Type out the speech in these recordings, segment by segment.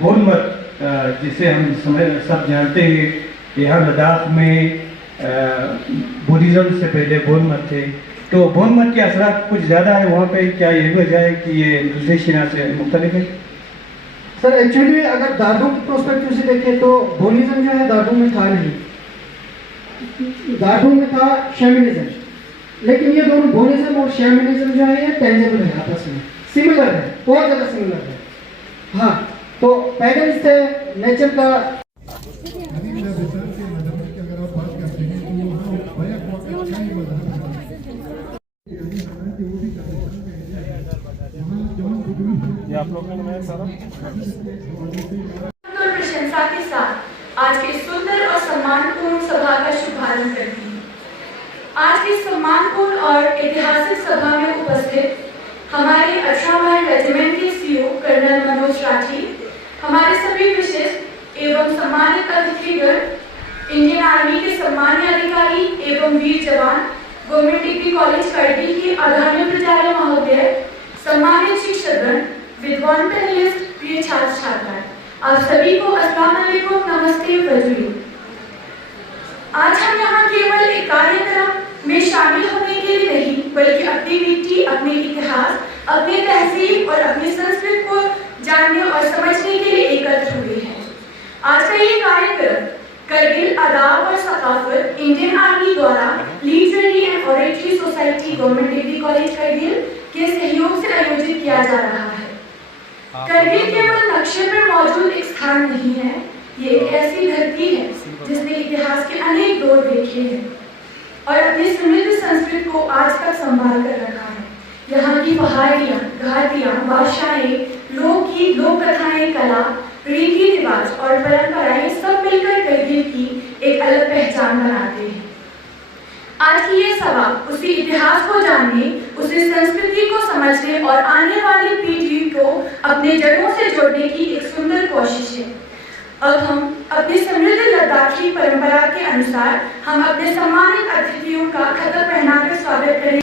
Bournemouth जिसे हम सब जानते हैं, यहाँ लद्दाख में बुद्धिज़्म से पहले बोनमत थे, तो बोनमत के असरात कुछ ज़्यादा है वहाँ पे। क्या यही वजह है कि ये दूसरे शिना से मुख्तलिफ है? सर एक्चुअली अगर दार्डुम के प्रोस्पेक्टिव से देखें तो बोनिज्म जो है दार्डुम में था नहीं, दार्डुम में था शैमनिज्म। लेकिन ये दोनों बोनिज्म और शैमनिज्म जो है ये टेंजेबल है, आपस में सिमिलर है, बहुत ज़्यादा सिमिलर है। हाँ, तो पैगन्स थे नेचर का। आप लोग ने सारा प्रशंसा के साथ आज के सुंदर और सम्मानपूर्ण सभा का शुभारंभ करती हूँ। आज की सम्मानपूर्ण और ऐतिहासिक सभा में उपस्थित हमारे 18वां रेजिमेंट के सीओ कर्नल मनोज राठी, हमारे सभी विशिष्ट एवं सम्मानित अतिथिगण, इंडियन आर्मी के सम्मान्य अधिकारी एवं वीर जवान, गवर्नमेंट डिग्री कॉलेज करगिल के आदरणीय प्राचार्य महोदय, सम्मानित शिक्षकगण, विद्वान पैनलिस्ट, प्रिय छात्र छात्राएं, आप सभी को अस्सलाम वालेकुम, नमस्ते, वजूद। आज हम यहाँ केवल एक कार्यक्रम में शामिल होने के लिए नहीं, बल्कि अपनी मिट्टी, अपने इतिहास, अपने तहजीब और अपनी संस्कृति को जानने और समझने के लिए एकत्र हुए हैं। आज का ये कार्यक्रम करगिल आदाब और सकाफत इंडियन आर्मी द्वारा literary and oratory society government degree college Kargil के सहयोग से आयोजित किया जा रहा है। करगिल केवल नक्शे पर मौजूद एक स्थान नहीं है, ये एक ऐसी धरती है जिसने इतिहास के अनेक दौर देखे हैं और अपनी समृद्ध संस्कृति को आज तक संभाल कर रखा है। यहाँ की पहाड़ियाँ, घाटियाँ, भाषाएं, लोकगीत, लोक कथाएं, कला, रीति रिवाज और परंपराएं सब मिलकर करगिल की एक अलग पहचान बनाते हैं। आज की ये सभा उसी इतिहास को जानने, उसी संस्कृति को समझने और आने वाली पीढ़ी को अपने जड़ों से जोड़ने की एक सुंदर कोशिश है। अब हम अपनी समृद्ध लद्दाखी परंपरा के अनुसार हम अपने सम्मानित अतिथियों का खतर पहनाकर स्वागत करें।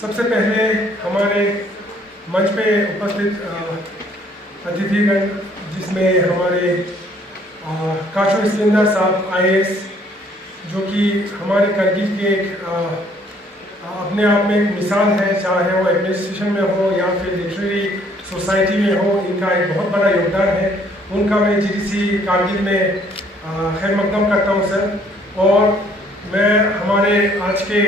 सबसे पहले हमारे मंच पे उपस्थित अतिथिगण, जिसमें हमारे काशो इस्कंदर साहब IAS, जो कि हमारे करगिल के अपने आप में एक मिसाल है, चाहे वो एडमिनिस्ट्रेशन में हो या फिर लिटरेरी सोसाइटी में हो, इनका एक बहुत बड़ा योगदान है। उनका मैं GDC कारगिल में खैर मकदम करता हूँ सर। और मैं हमारे आज के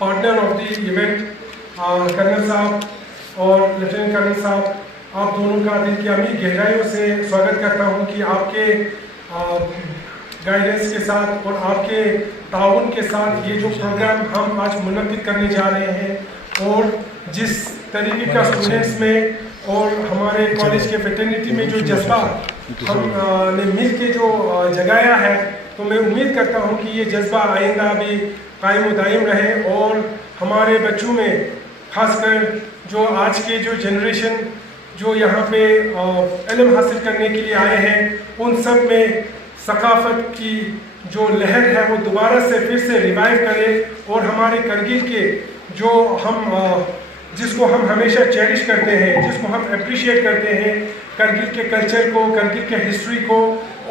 partner of the event colonel साहब और लेफ्टिनेंट कर्नल साहब, आप दोनों का दिल की अमीर गहराइयों से स्वागत करता हूं कि आपके गाइडेंस के साथ और आपके ताउन के साथ ये जो प्रोग्राम हम आज मुनक्किद करने जा रहे हैं और जिस तरीके का स्टूडेंट्स में और हमारे कॉलेज के फ्रेटर्निटी में जो जज्बा हमने मिल के जो जगाया है, तो मैं उम्मीद करता हूं कि ये जज्बा आइंदा भी कायम दायम रहे और हमारे बच्चों में, खासकर जो आज के जो जनरेशन जो यहाँ पे इल्म हासिल करने के लिए आए हैं, उन सब में सकाफत की जो लहर है वो दोबारा से फिर से रिवाइव करे और हमारे करगिल के जो हम जिसको हम हमेशा चेरिश करते हैं, जिसको हम अप्रिशिएट करते हैं, करगिल के कल्चर को, करगिल के हिस्ट्री को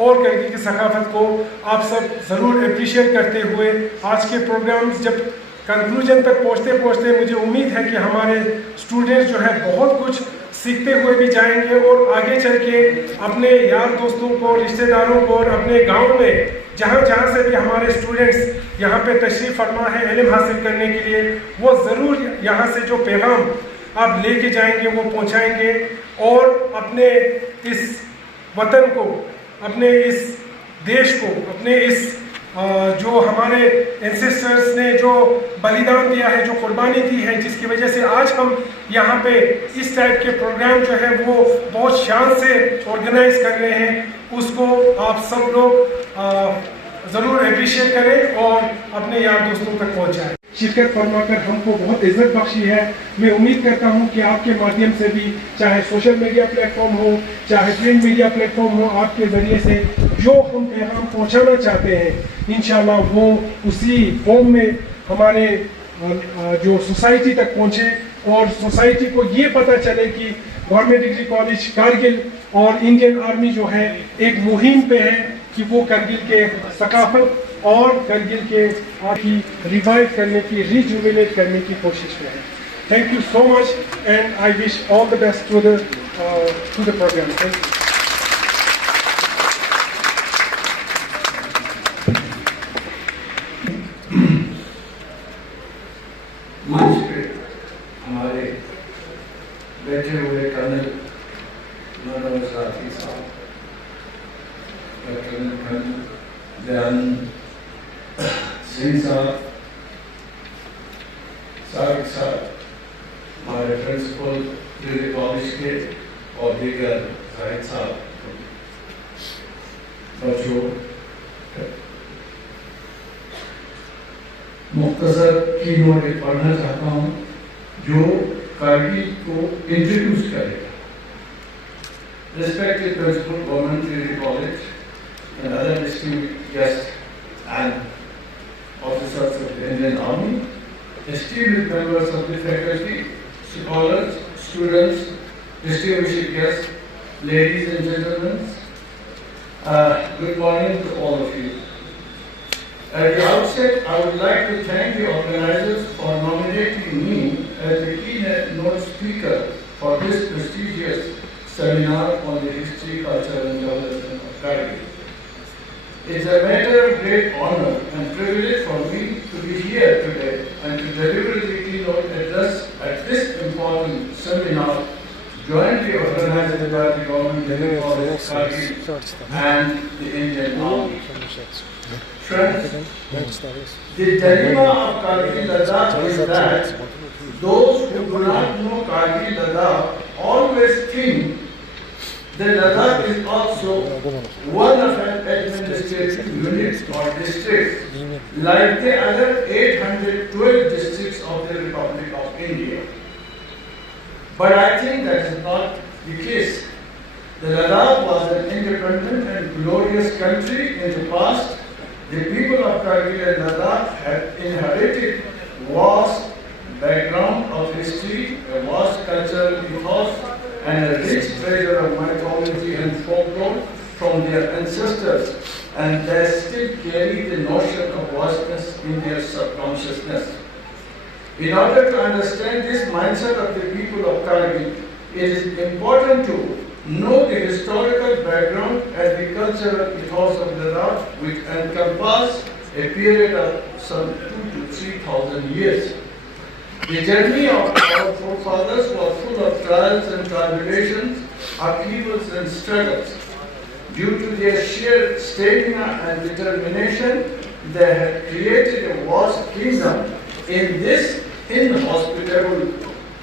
और करगिल की सकाफत को आप सब ज़रूर अप्रिशिएट करते हुए आज के प्रोग्राम्स जब कंक्लूजन तक पहुँचते पहुँचते मुझे उम्मीद है कि हमारे स्टूडेंट्स जो है बहुत कुछ सीखते हुए भी जाएंगे और आगे चल के अपने यार दोस्तों को, रिश्तेदारों को और अपने गांव में जहाँ से भी हमारे स्टूडेंट्स यहाँ पे तशरीफ़ फरमा है इल्म हासिल करने के लिए, वो ज़रूर यहाँ से जो पैगाम आप लेके जाएंगे, वो पहुंचाएंगे और अपने इस वतन को, अपने इस देश को, अपने इस जो हमारे एंसेस्टर्स ने जो बलिदान दिया है, जो कुर्बानी दी है, जिसकी वजह से आज हम यहाँ पे इस टाइप के प्रोग्राम जो है वो बहुत शान से ऑर्गेनाइज कर रहे हैं, उसको आप सब लोग ज़रूर अप्रिशिएट करें और अपने यार दोस्तों तक पहुँचाएं। शिरकत फरमाकर हमको बहुत इज्जत बख्शी है। मैं उम्मीद करता हूं कि आपके माध्यम से भी, चाहे सोशल मीडिया प्लेटफॉर्म हो, चाहे प्रिंट मीडिया प्लेटफॉर्म हो, आपके ज़रिए से जो हम पैगाम पहुंचाना चाहते हैं इंशाल्लाह वो उसी फॉर्म में हमारे जो सोसाइटी तक पहुंचे और सोसाइटी को ये पता चले कि गवर्नमेंट डिग्री कॉलेज कारगिल और इंडियन आर्मी जो है एक मुहिम पे है कि वो करगिल के सकाफत और करगिल के आखी रिवाइव करने की, रिजुविनेट करने की कोशिश में है। Thank you so much and I wish all the best to the programme. Thank you. मंच पे हमारे बैठे हुए कर्नल मनोज साथी साहब, कर्नल दयानंद सिंह साहब, साथ साथ हमारे प्रिंसिपल डिग्री कॉलेज के और दीगर साहिब साहब, बच्चों, मुख्तसर की नोट पढ़ना चाहता हूँ जो कारगिल को इंट्रोड्यूस करेगा। Respected Principal, Government Degree College, and other distinguished guests and officers of the Indian Army, esteemed members of the faculty, scholars, students, distinguished guests, ladies and gentlemen, good morning to all of you. At the outset, I would like to thank the organizers for nominating me as the keynote speaker for this prestigious seminar on the history, culture and development of Kargil. It's a matter of great honor and privilege for me to be here today and to deliver the keynote address at this important seminar jointly organized by the Government Degree College Kargil and the Indian Army. Friends, the dilemma of Kargil Ladakh is that those who do not know Kargil Ladakh always think that Ladakh is also one of an administrative unit or district, like the other 812 districts of the Republic of India. But I think that is not the case. The Ladakh was an independent and glorious country in the past. The people of Kargil and Ladakh had inherited vast background of history, a vast cultural ethos, and a rich treasure of mythology and folklore from their ancestors, and they still carry the notion of vastness in their subconsciousness. In order to understand this mindset of the people of Kargil, it is important to know the historical background and the cultural ethos of Ladakh, which encompass a period of some 2,000 to 3,000 years. The journey of our forefathers was full of trials and tribulations, upheavals and struggles. Due to their sheer stamina and determination, they had created a vast kingdom in this inhospitable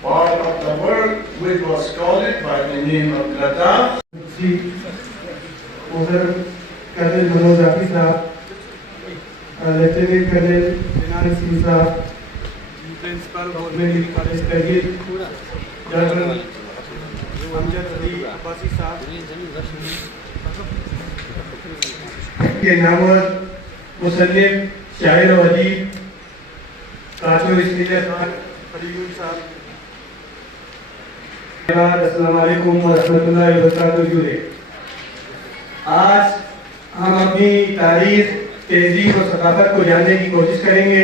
part of the world, which was called by the name of Ladakh. Colonel Manoj Sathi साहब, lieutenant colonel Dayanand Singh साहब, principal government degree college Kargil, general Amjad Ali Abbasi साहब के नामवर मुसन्निफ, शायर व अदीब काशिफ इस्माइल खान फरीदुल साहब, अस्सलाम वालेकुम व रहमतुल्लाहि व बरकातुहू। आज हम अपनी तारीख, तहजीब और सकाफत को जानने की कोशिश करेंगे।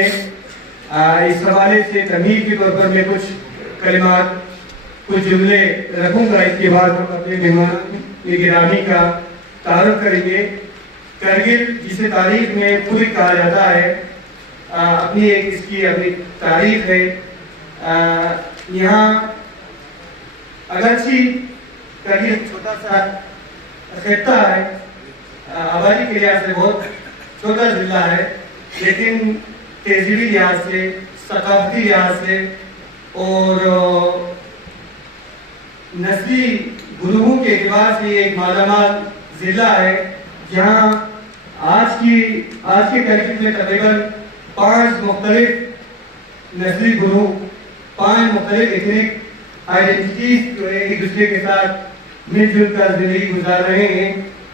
इस हवाले से तमीज़ के तौर पर मैं कुछ कलिमात, कुछ जुमले रखूँगा। इसके बाद हम अपने मेहमान गिरामी का तारुफ करेंगे। करगिल, जिसे तारीख में पुरी कहा जाता है, अपनी एक इसकी अपनी तारीख है। यहाँ अगरची का ये छोटा सा खित्ता है, आबादी के लिहाज से बहुत छोटा जिला है, लेकिन तहजीबी लिहाज से, सकाफती लिहाज से और नस्ली गुरूहों के एतबार से एक मालामाल जिला है, जहाँ आज के तारीख में तकरीबन 5 मुख्तलिफ नस्ली गुरूह, 5 मुख्तलिफ एथनिक आइडेंटिटीज जो है एक दूसरे के साथ मिलजुल कर जिंदगी गुजार रहे हैं,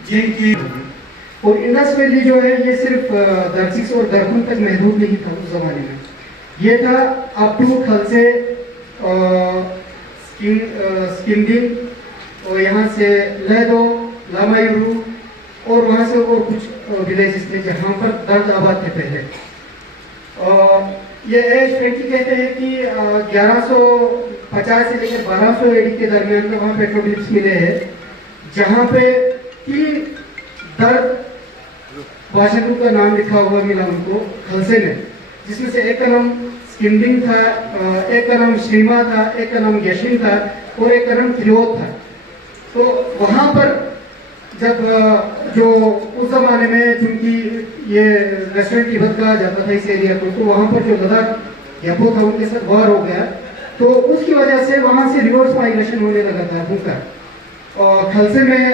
जिनकी और इंडस वैली जो है ये सिर्फ दरसिक्स और दरकुन तक महदूद नहीं था उस जमाने में, ये था अप टू खलसे, स्किंडिंग और यहाँ से लहदो, लामायूरू और वहाँ से और कुछ विलेजेस थे जहाँ पर दर्ज आबाद थे पहले। ये एज फ्रेंकी कहते हैं कि 1150 से लेकर 1200 एडी के दरमियान में वहाँ पेट्रोग्लिफ्स मिले हैं, जहाँ पे 3 दर्द बादशाहों का नाम लिखा हुआ मिला उनको खलसे में, जिसमें से एक का नाम स्किंडिंग था, एक का नाम श्रीमा था, एक का नाम यशिन था और एक का नाम किलोत था। तो वहाँ पर जब जो उस जमाने में चूंकि ये रेस्टोरेंट तिब्बत कहा जाता था इस एरिया को, तो वहाँ पर जो लद्दाख यापो था उनके साथ वॉर हो गया, तो उसकी वजह से वहाँ से रिवर्स माइग्रेशन होने लगा था उनका। और खलसे में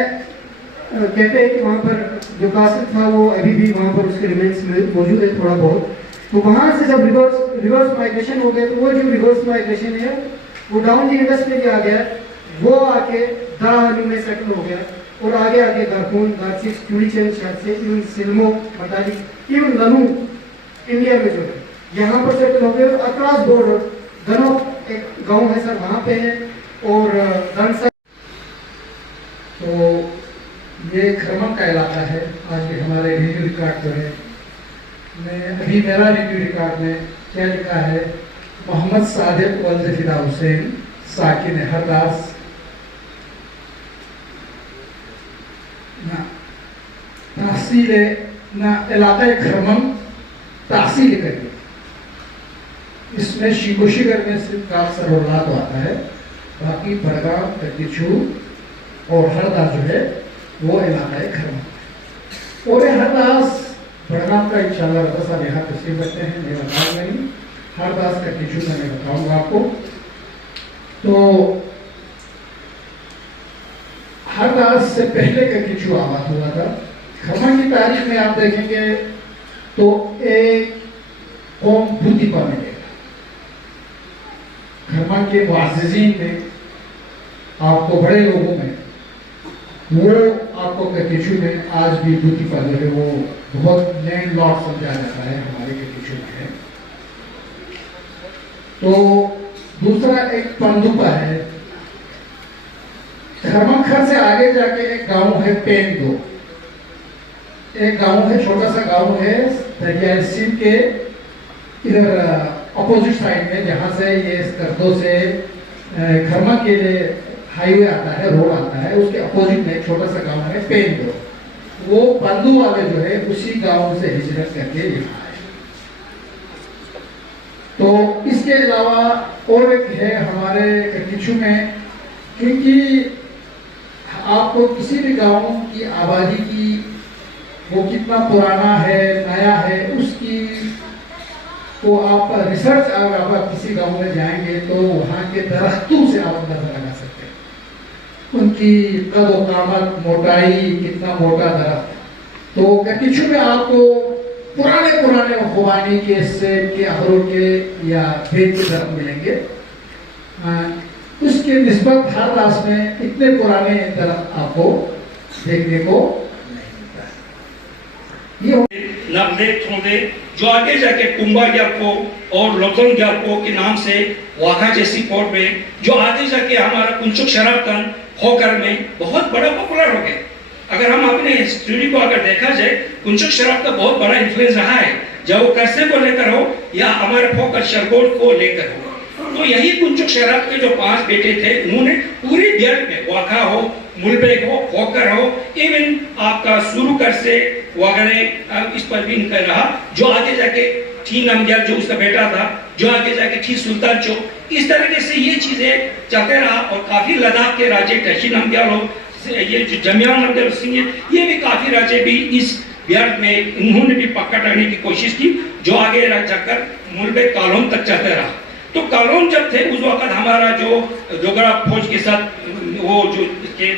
कहते हैं कि वहाँ पर जो कासिद था वो अभी भी वहाँ पर उसके रिमेन्स मौजूद है थोड़ा बहुत। तो वहाँ से जब रिवर्स माइग्रेशन हो गया, तो वो जो रिवर्स माइग्रेशन है वो डाउन दी इंडस में भी आ गया, वो आके दाहनु में सेटल हो गया और आगे आगे दारकुन, दारसिक्स, क्यूलीचंद, शादसे, इवन सिल्मो, मटाली, इवन लनू इंडिया में जो है यहाँ पर सेटल हो गए। अक्रॉस बॉर्डर दोनों एक गांव है सर वहाँ पे है और गनसा। तो ये खरमन का इलाका है। आज भी हमारे रिव्यू रिकॉर्ड जो है, अभी मेरा रिव्यू रिकॉर्ड में क्या लिखा है, मोहम्मद सादिक वल्द फिदा हुसैन साकिन हरदास ना तहसील ना इलाका खरमन तहसील करिए। इसमें शिकोशीगर में सिर्फ का सरोला तो आता है, बाकी बड़गांव, कद्दीचू और हरदास जो है वो इलाका है खरमन। और हरदास बड़गांव का इंशाल्लाह रब्बा साहब यहाँ तस्वीर रखते हैं, मैं बताऊंगा नहीं, हरदास कद्दीचू में मैं बताऊंगा आपको। तो हरदास से पहले कद्दीचू आबाद हुआ था। खरमन की तारीख में आप देखेंगे तो एक कौम बुद्धिपा मिलेगा। खरमन के मुअज़्ज़िज़ीन में, आपको बड़े लोगों में, वो आपको कद्दीचू में आज भी बुद्धिपा जो है वो बहुत लैंड लॉर्ड समझा जाता है हमारे कद्दीचू में। तो दूसरा एक पंदुपा है। खरमनखर से आगे जाके एक गांव है पेंदो, एक गांव है, छोटा सा गांव है दरिया सिंध के इधर अपोजिट साइड में, जहाँ से ये करदो से खरमन के लिए हाईवे आता है, रोड आता है, उसके अपोजिट में एक छोटा सा गांव है पेंदो। वो पंदू वाले जो है उसी गांव से हिजरत करके यहाँ आए। तो इसके अलावा और एक है हमारे कद्दीचू में, क्योंकि आपको किसी भी गांव की आबादी की वो कितना पुराना है, नया है, उसकी तो आप रिसर्च अगर आप किसी गांव में जाएंगे तो वहाँ के दरख्तों से आप अंदाजा लगा सकते हैं उनकी कद व कामत, मोटाई, कितना मोटा दरख्त। तो कद्दीचू में आपको पुराने खुबानी के, सेब के, अखरोट के या बेर के दरख्त मिलेंगे। उसके निस्बत हरदास में इतने पुराने दरख्त आपको देखने को नहीं मिलता है। ये नबलेट थोड़े जो आगे जाके कुंभा ग्यापो और लोकल ग्यापो के नाम से वाखा जैसी पोर्ट में जो आगे जाके हमारा कुंचुक शराबतन होकर में बहुत बड़ा पॉपुलर हो गया। अगर हम अपने हिस्ट्री को अगर देखा जाए, कुंचुक शराब का बहुत बड़ा इन्फ्लुएंस रहा है, चाहे वो कर्से को लेकर हो या हमारे फोकर शरगोट को लेकर हो। तो यही कुंचुक शराब के जो 5 बेटे थे, उन्होंने पूरी बेल्ट में वाखा हो, मुलबेग हो, फोकर हो, इवन आपका सुरुकर से वगैरह इस पर भी इनका रहा। जो आगे जाके 3 नमग्याल जो उसका बेटा था जो आगे जाके थी सुल्तान चौक। इस तरीके से ये चीजें चलते रहा और काफी लद्दाख के राजे टशी नमग्याल हो, ये जो जमियान नमग्याल सिंह है, ये भी काफी राजे भी इस बिहार में उन्होंने भी पकड़ रखने की कोशिश की, जो आगे जाकर मुल्क कालोन तक चलते रहा। तो कालोन जब थे उस वक्त हमारा जो डोगरा फौज के साथ वो जो इसके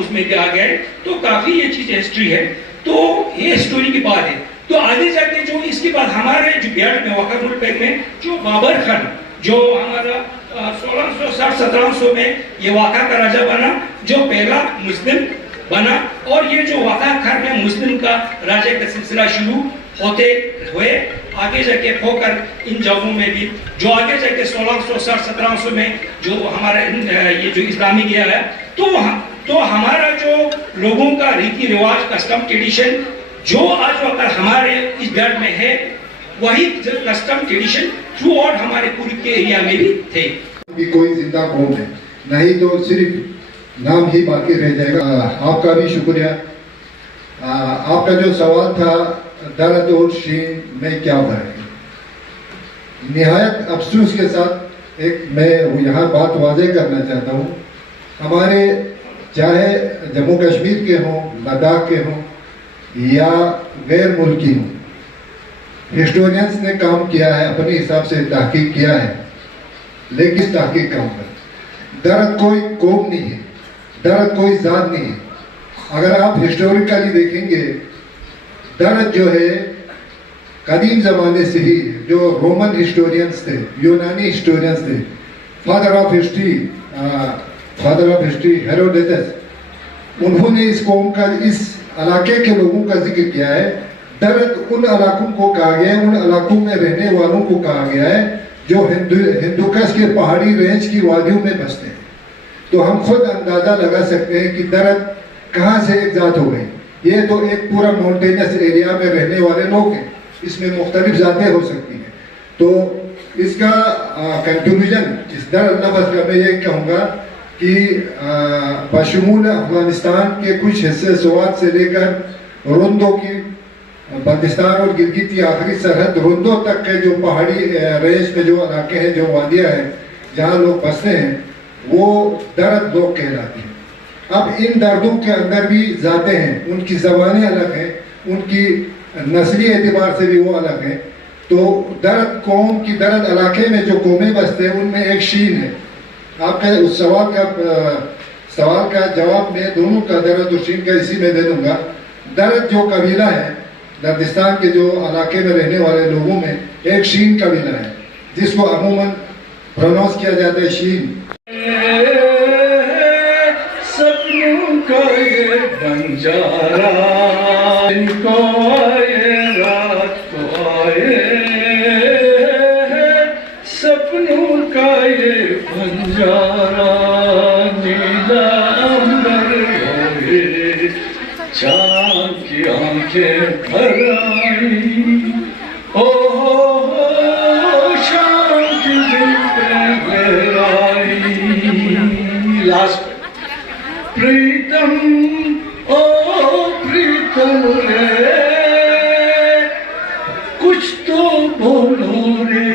उसमें भी आ गए, तो काफी ये चीज हिस्ट्री है। तो ये स्टोरी की बात है। तो आगे जाके जो इसके बाद हमारे जो बिहार में वक्त मुल्क में जो बाबर खान जो हमारा 1660-1700 में ये वाक़ा का राजा बना, जो पहला मुस्लिम बना, और ये जो वाक़ा खान में मुस्लिम का राजा का सिलसिला शुरू होते हुए आगे जाके होकर इन जगहों में भी जो आगे जाके 1660-1700 में जो हमारा ये जो इस्लामी गया है, तो हमारा जो लोगों का रीति रिवाज कस्टम ट्रेडिशन जो आज वक्त हमारे इस बिहार में है, वही कस्टम ट्रेडिशन थ्रू आउट हमारे पूरे के एरिया में भी थे। कि कोई जिंदा कौम है, नहीं तो सिर्फ नाम ही बाकी रह जाएगा। आपका भी शुक्रिया। आपका जो सवाल था दर्द और शीन में क्या फर्क है, निहायत अफसोस के साथ एक मैं यहाँ बात वाज़ेह करना चाहता हूँ। हमारे चाहे जम्मू कश्मीर के हों, लद्दाख के हों या गैर मुल्की हों, हिस्टोरियंस ने काम किया है, अपने हिसाब से तहकीक किया है, लेकिन इस तहकीक का मतलब दर्द कोई कौम नहीं है, दर्द कोई ज़ात नहीं है। अगर आप हिस्टोरिकली देखेंगे, दर्द जो है कदीम ज़माने से ही जो रोमन हिस्टोरियंस थे, यूनानी हिस्टोरियंस थे, फादर ऑफ हिस्ट्री हेरोडोटस, उन्होंने इस कौम का, इस इलाके के लोगों का जिक्र किया है। दर्द उन इलाकों को कहा गया है, उन इलाकों में रहने वालों को कहा गया है जो हिंदुकुश के पहाड़ी रेंज की वादियों में बसते हैं। तो हम खुद अंदाज़ा लगा सकते हैं कि दर्द कहाँ से इजाद हो गई। ये तो एक पूरा माउंटेनस एरिया में रहने वाले लोग हैं, इसमें मुख्तलिफ ज़ातें हो सकती हैं। तो इसका कंक्लूजन इस दर्द लफ्ज़ का मैं ये कहूँगा कि बशमूल अफगानिस्तान के कुछ हिस्से स्वात से लेकर रुंदों की बल्तिस्तान और गिलगित की आखिरी सरहद रुंदों तक के जो पहाड़ी रेंज में जो इलाके हैं, जो वादियाँ हैं जहाँ लोग बसते हैं, वो दर्द लोग कहलाते हैं। अब इन दर्दों के अंदर भी ज़ातें हैं, उनकी ज़बानें अलग हैं, उनकी नस्ली एतबार से भी वो अलग हैं। तो दर्द कौम की, दर्द इलाके में जो कौमें बसते हैं उनमें एक शीन है। आपका उस सवाल का जवाब मैं दोनों का, दर्द और शीन का, इसी में दे दूंगा। दर्द जो कबीला है, दर्दिस्तान के जो इलाके में रहने वाले लोगों में एक शीन कबीला है, जिसको अमूमन प्रोनाउंस किया जाता है शीन। सपनों का ये बंजारा, दिन को आए रात को आए, सपनों का ये बंजारा, नीला अंबर होए, चाँद की आंखें भर आई, ओ शाम की दिन आई। लास्ट प्रीतम, ओ प्रीतम रे, कुछ तो बोलो रे,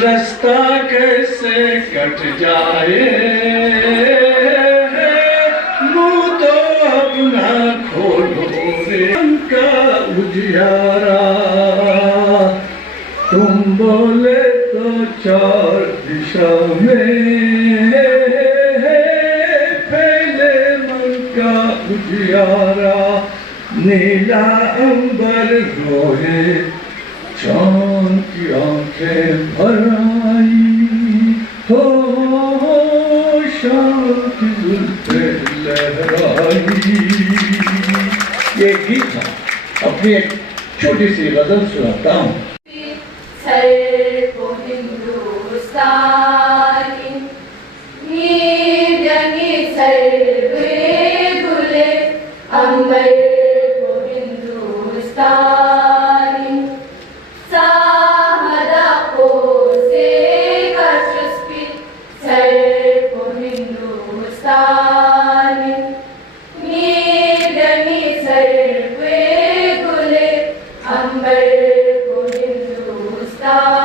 रास्ता कैसे कट जाए, मुँह तो अपना खोलो रे, का उजियारा, तुम बोले तो चार दिशा में फैले मन का उजियारा, नीला अंबर रोए, चाँद की आंखें भर आई, हो शाम की जुल्फें लहराई। ये गीत था, अपनी एक छोटी सी गजल सुनाता हूँ। अंबर को हिंदुस्तान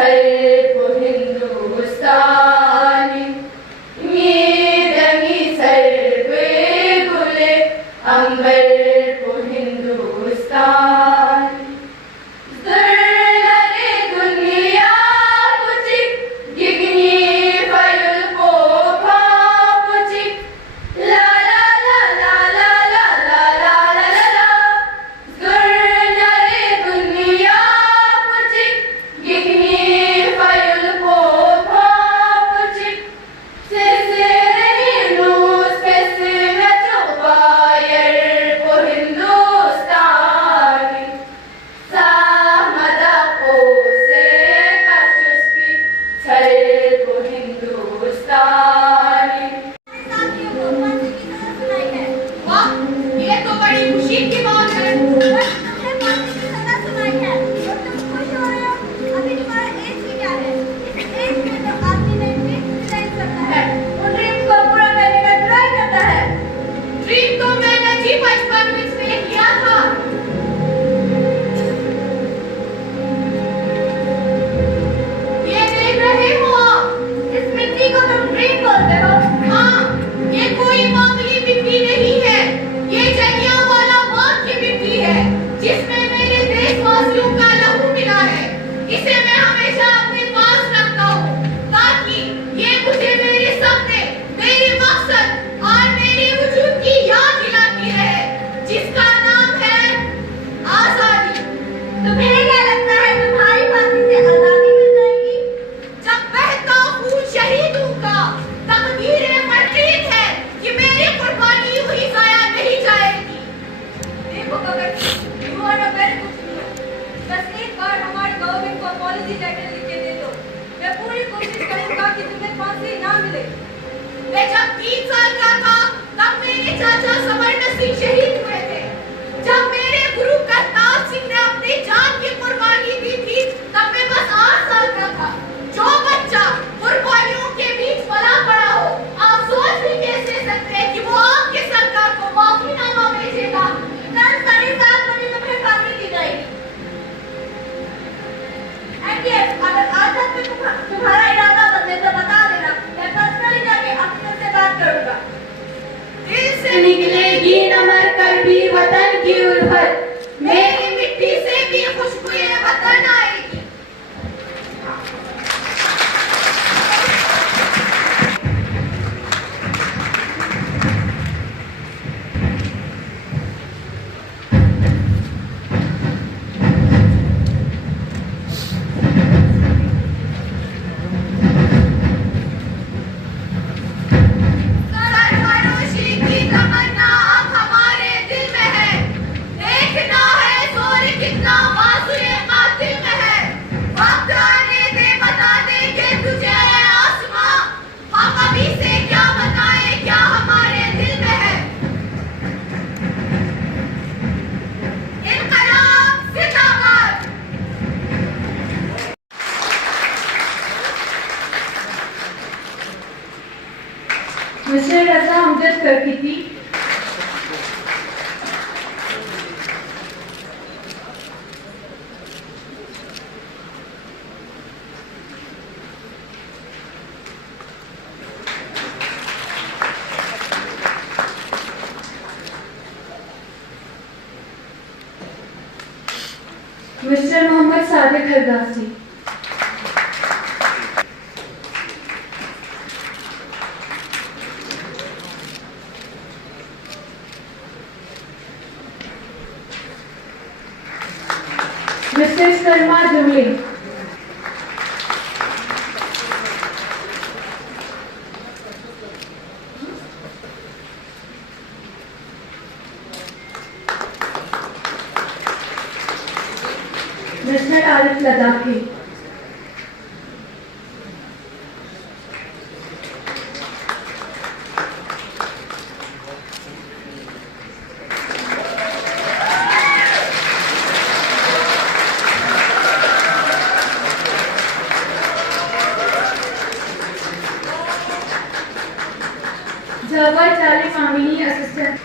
सर्व हिंदुस्तानी मेरंगी सर्व गुले अंबर को हिंदुस्तान ज़र्रे दुनिया कुछ गिगनी फयुल को भापुची ला ला ला ला ला ला ला ला ला ला ला ज़र्रे दुनिया कुछ गिगनी फयुल को भापुची जिसमें मेरे देशवासियों का लहू मिला है, इसे मैं हमेशा अपने पास रखता हूँ ताकि ये मुझे मेरे सपने, मेरे मकसद और मेरे वजूद की याद दिलाती रहे, जिसका नाम है आजादी। तुम्हें क्या लगता है तुम्हारी फांसी से आजादी मिल जाएगी? जब बहता खून शहीदों का तकदीर मरतीब है कि मेरी कुर्बानी हुई जाया नहीं जाएगी। देखो भगत, you are a very good student. बस एक बार हमारे गवर्नमेंट को अपॉलजी लेटर लिख के दे दो। मैं पूरी कोशिश करूंगा कि तुम्हें फांसी ना मिले। मैं जब 3 साल का था तब मेरे चाचा सवर्ण सिंह शहीद हुए थे। जब मेरे गुरु करतार सिंह ने अपनी जान की कुर्बानी दी थी तब मैं बस 8 साल का था। जो बच्चा कुर्बानियों के बीच पला पड़ा हो, आप सोच भी कैसे सकते हैं कि वो आपकी सरकार को माफीनामा भेजेगा। कल 7:30 बजे तुम्हें फांसी दी जाएगी। And yes, अगर आज तक में तुम्हारा इरादा बदले तो बता देना, मैं पर्सनली जाके अफसर से बात करूंगा। दिल से निकलेगी न मर कर भी वतन की उल्फत, मेरी मिट्टी से भी खुशबुए वतन आएगी। सरफरोशी की तमन्ना अब हमारे दिल में है, देखना है जोर कितना बाजुए कातिल में है। वक्त आने दे बता देंगे तुझे ऐ आसमां, हम अभी से क्या बताएं क्या हमारे दिल में है। इनकलाब जिंदाबाद। मुझे रजा हमदर्द करती थी। मिस्टर मोहम्मद सादिक हरगासी। मिस्टर शर्मा जुमले। मिस्टर आरिफ लद्दाखी। जवाब चाली मामली assistant.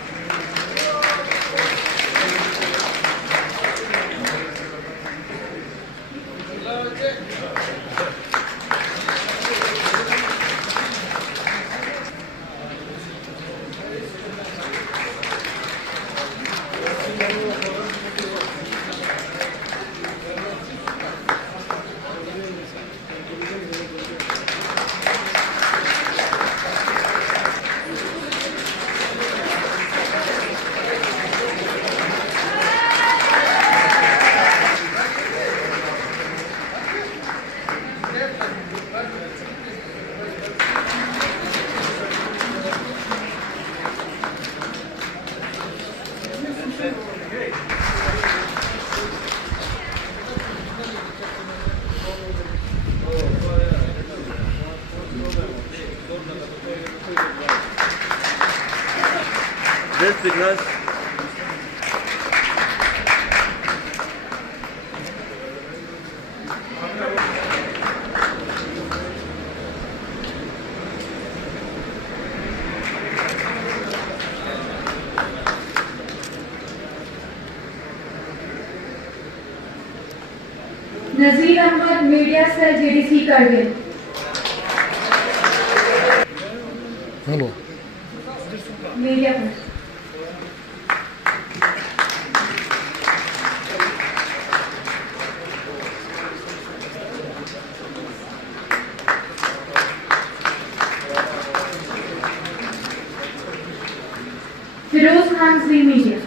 best singers. Nazir Ahmad, media cell, JDC Kargil. Hello media पर फिरोज खान, जी मीडिया।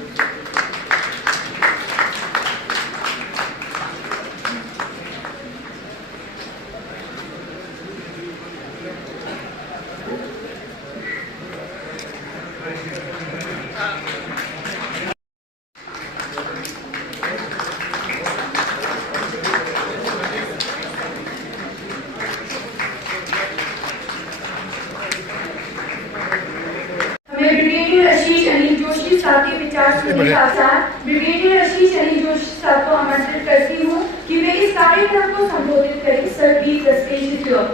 ब्रिगेडियर आशीष अनिल जोशी साहब के विचार सुनने के साथ ब्रिगेडियर आशीष अनिल जोशी साहब को आमंत्रित करती हूँ कि वे इस कार्यक्रम को संबोधित करें। Sir please the stage is yours.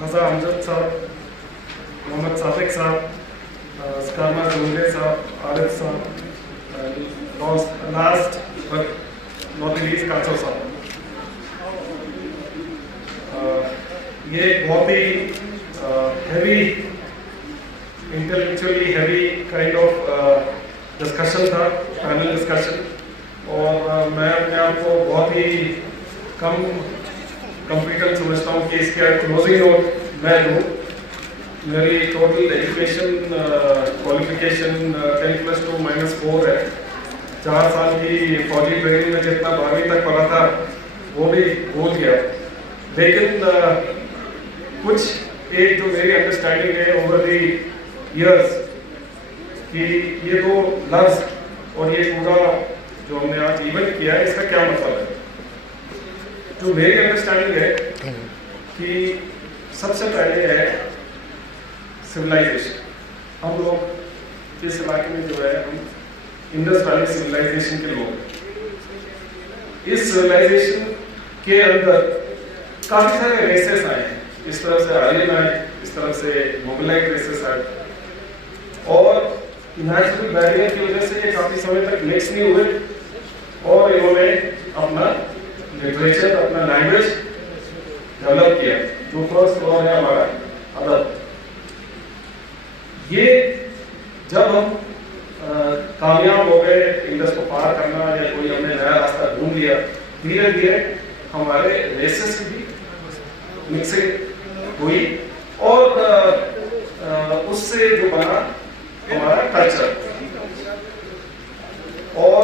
Raza Amjad sahab, Mohammad Sadiq साहब, स्कामा जोंगे साहब, आरिफ साहब, लास्ट बट नॉट लीस्ट काचो साहब। ये बहुत ही heavy, intellectually heavy kind of discussion था, पैनल डिस्कशन, और मैं अपने आप को बहुत ही कम कॉम्पिटेंट समझता हूँ कि इसके क्लोजिंग नोट मैं दूँ। मेरी टोटल एजुकेशन क्वालिफिकेशन 10+2 -4 है। 4 साल की फौजी ट्रेनिंग में जितना 12वीं तक पढ़ा था वो भी भूल गया, लेकिन कुछ एक जो मेरी अंडरस्टैंडिंग है ओवर दी ईयर्स कि ये दो लफ्ज और ये पूरा जो हमने आज इवेंट किया है इसका क्या मतलब है। जो मेरी अंडरस्टैंडिंग है कि सबसे पहले है सिविलाइजेशन। हम लोग इस इलाके में जो है हम इंडस वैली सिविलाइजेशन के लोग हैं। इस सिविलाइजेशन के अंदर काफी सारे रेसेस आए हैं। इस तरफ से आर्यन आए, इस तरफ से मोगलाइट रेसेस आए, और नेचुरल बैरियर की वजह से ये काफी समय तक मिक्स नहीं हुए और इन्होंने अपना लिटरेचर, अपना लैंग्वेज डेवलप किया। जो फर्स्ट लॉ है हमारा अदब, ये जब हम कामयाब हो गए इंडस को पार करना या कोई हमने नया रास्ता ढूंढ लिया, धीरे धीरे हमारे रेसेस की भी मिक्सिंग हुई और उससे जो बना हमारा कल्चर। और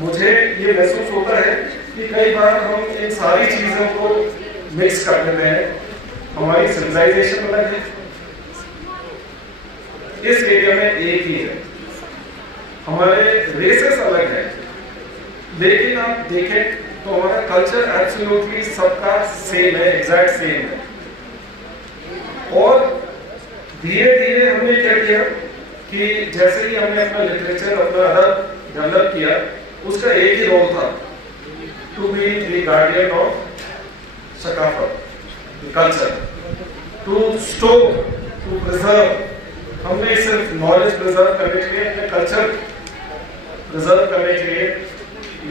मुझे ये महसूस होता है कि कई बार हम इन सारी चीजों को मिक्स कर देते हैं। हमारी सिविलाइजेशन अलग है, इस एरिया में एक ही है, हमारे रेसेस अलग है, लेकिन आप देखें तो हमारा कल्चर एब्सोल्युटली सबका सेम है, एग्जैक्ट सेम है। और धीरे धीरे हमने क्या किया कि जैसे ही हमने अपना लिटरेचर, अपना अदब डेवलप किया, उसका एक ही रोल था, to be the guardian of सकाफत, culture, to store, to preserve. हमने सिर्फ नॉलेज प्रिजर्व करने के लिए, अपने कल्चर प्रिजर्व करने के लिए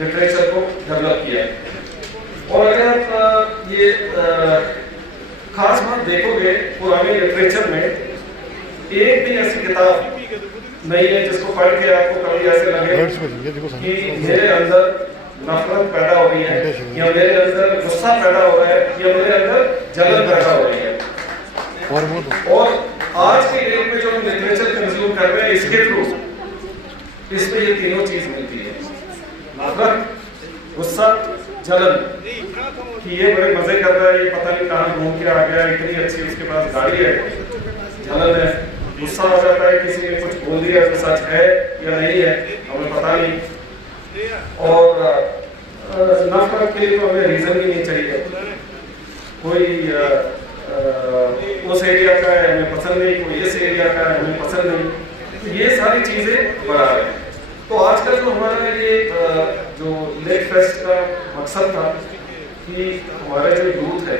लिटरेचर को डेवलप किया। और अगर आप ये खास बात देखोगे पुराने लिटरेचर में, एक भी ऐसी किताब नहीं है जिसको पढ़ के आपको कभी ऐसे लगे कि मेरे अंदर नफरत पैदा हो रही है, या मेरे अंदर गुस्सा पैदा हो रहा है, या मेरे अंदर जलन पैदा हो रही है। और आज के डेट में जो हम लिटरेचर कंज्यूम कर रहे हैं, इसके थ्रू इसमें ये तीनों चीज मिलती है, नफरत, गुस्सा, जलन, कि ये बड़े मजे कर रहा है, ये पता नहीं कहाँ घूम के आ गया, इतनी अच्छी उसके पास गाड़ी है। जलन है, गुस्सा आ जाता है, किसी ने कुछ बोल दिया तो सच है या नहीं है हमें पता नहीं। और नफरत के लिए तो हमें रीजन ही नहीं चाहिए। कोई उस एरिया का है हमें पसंद नहीं, कोई इस एरिया का है हमें पसंद नहीं। ये सारी चीज़ें बढ़ा रहे हैं। तो आज का जो हमारा ये जो लेक फेस्ट का मकसद था कि हमारे जो यूथ है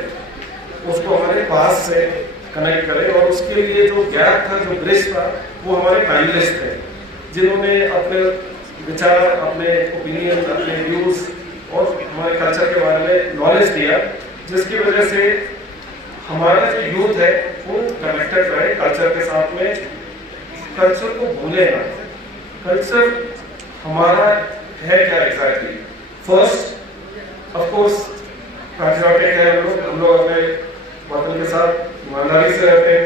उसको हमारे पास से कनेक्ट करें, और उसके लिए जो गैप था, जो ब्रिज था, वो हमारे पैनलिस्ट थे जिन्होंने अपने विचार, अपने ओपिनियन, अपने व्यूज़ और हमारे कल्चर के बारे में नॉलेज दिया, जिसकी वजह से हमारा जो यूथ है वो कनेक्टेड रहे कल्चर के साथ में, कल्चर को भूले ना। कल्चर हमारा है क्या exactly? First of course patriotic है हम लोग अपने वतन के साथ ईमानदारी से रहते हैं।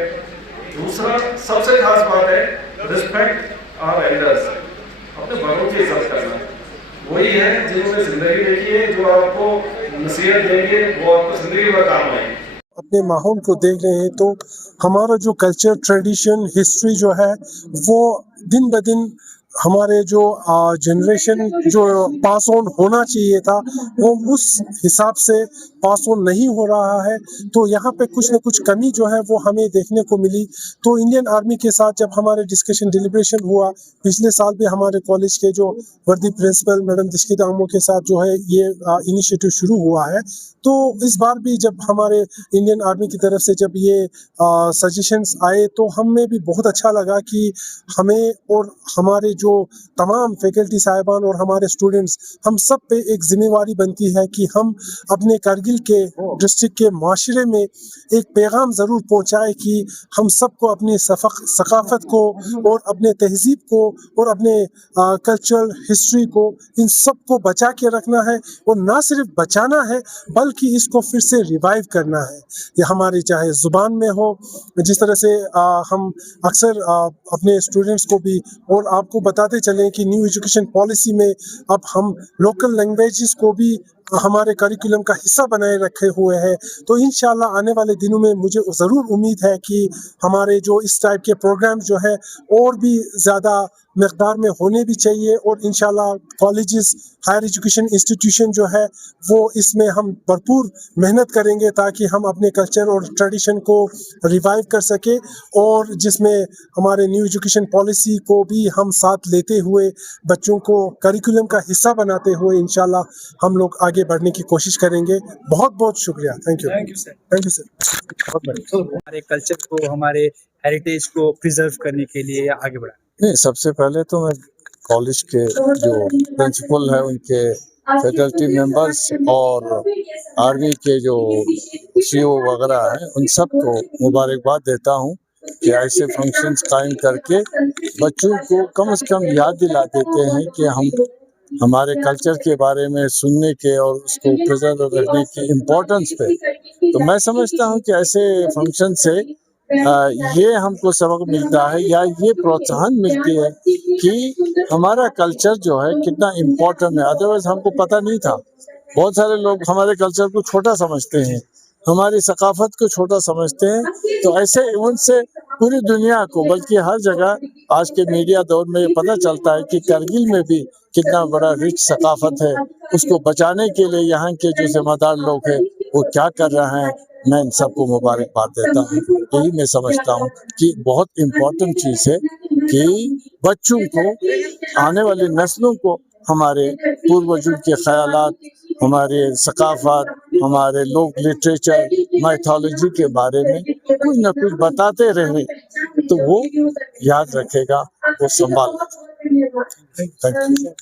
दूसरा सबसे खास बात है रिस्पेक्ट आवर एल्डर्स, अपने बड़ों की इज्जत करना। वही है जिन्होंने जिंदगी देखी है, जो आपको नसीहत देंगे वो आपको जिंदगी भर काम आएगी। अपने माहौल को देख रहे हैं तो हमारा जो कल्चर, ट्रेडिशन, हिस्ट्री जो है वो दिन ब दिन हमारे जो जनरेशन जो पास ऑन होना चाहिए था वो उस हिसाब से पास ऑन नहीं हो रहा है। तो यहाँ पे कुछ न कुछ कमी जो है वो हमें देखने को मिली। तो इंडियन आर्मी के साथ जब हमारे डिस्कशन डिलिब्रेशन हुआ, पिछले साल भी हमारे कॉलेज के जो वर्दी प्रिंसिपल मैडम दिशकिता अम्मो के साथ जो है ये इनिशिएटिव शुरू हुआ है, तो इस बार भी जब हमारे इंडियन आर्मी की तरफ से जब ये सजेशंस आए तो हमें भी बहुत अच्छा लगा कि हमें और हमारे जो तमाम फैकल्टी साहिबान और हमारे स्टूडेंट्स, हम सब पे एक जिम्मेवारी बनती है कि हम अपने कारगिल के डिस्ट्रिक्ट के माशरे में एक पैगाम ज़रूर पहुँचाए कि हम सबको अपनी सकाफ़त को और अपने तहजीब को और अपने कल्चरल हिस्ट्री को, इन सब को बचा के रखना है, और ना सिर्फ बचाना है बल्कि इसको फिर से रिवाइव करना है। ये हमारी चाहे ज़ुबान में हो, जिस तरह से हम अक्सर अपने स्टूडेंट्स को भी और आपको बताते चलें कि न्यू एजुकेशन पॉलिसी में अब हम लोकल लैंग्वेजेस को भी हमारे करिकुलम का हिस्सा बनाए रखे हुए हैं। तो इंशाल्लाह आने वाले दिनों में मुझे ज़रूर उम्मीद है कि हमारे जो इस टाइप के प्रोग्राम जो है और भी ज़्यादा मकदार में होने भी चाहिए, और इंशाल्लाह कॉलेजेस, हायर एजुकेशन इंस्टीट्यूशन जो है वो इसमें हम भरपूर मेहनत करेंगे ताकि हम अपने कल्चर और ट्रेडिशन को रिवाइव कर सके, और जिसमें हमारे न्यू एजुकेशन पॉलिसी को भी हम साथ लेते हुए बच्चों को करिकुलम का हिस्सा बनाते हुए इंशाल्लाह हम लोग आगे बढ़ने की कोशिश करेंगे। बहुत बहुत शुक्रिया। Thank you sir. Thank you sir. बहुत बढ़िया। हमारे कल्चर को, हमारे हेरिटेज को प्रिजर्व करने के लिए या आगे बढ़ाने? नहीं, सबसे पहले तो मैं कॉलेज के जो प्रिंसिपल है, उनके फैकल्टी मेंबर्स और आर्मी के जो सीओ वगैरह हैं, उन सब को मुबारकबाद देता हूं कि ऐसे फंक्शंस कायम करके बच्चों को कम से कम याद दिला देते हैं कि हम हमारे कल्चर के बारे में सुनने के और उसको प्रिजर्व रखने की इम्पोर्टेंस पे। तो मैं समझता हूं कि ऐसे फंक्शन से ये हमको सबक मिलता है या ये प्रोत्साहन मिलती है कि हमारा कल्चर जो है कितना इम्पोर्टेंट है। अदरवाइज हमको पता नहीं था। बहुत सारे लोग हमारे कल्चर को छोटा समझते हैं, हमारी सकाफत को छोटा समझते हैं। तो ऐसे इवेंट से पूरी दुनिया को, बल्कि हर जगह आज के मीडिया दौर में पता चलता है कि कारगिल में भी कितना बड़ा रिच सकाफत है। उसको बचाने के लिए यहाँ के जो जिम्मेदार लोग हैं वो क्या कर रहे हैं, मैं इन सबको मुबारकबाद देता हूँ। यही मैं समझता हूँ कि बहुत इम्पोर्टेंट चीज़ है कि बच्चों को, आने वाली नस्लों को हमारे पूर्वजों के ख्यालात, हमारे सकाफत, हमारे लोक लिटरेचर, माइथोलॉजी के बारे में कुछ न कुछ बताते रहे तो वो याद रखेगा, वो संभाल रखेगा। Thank you.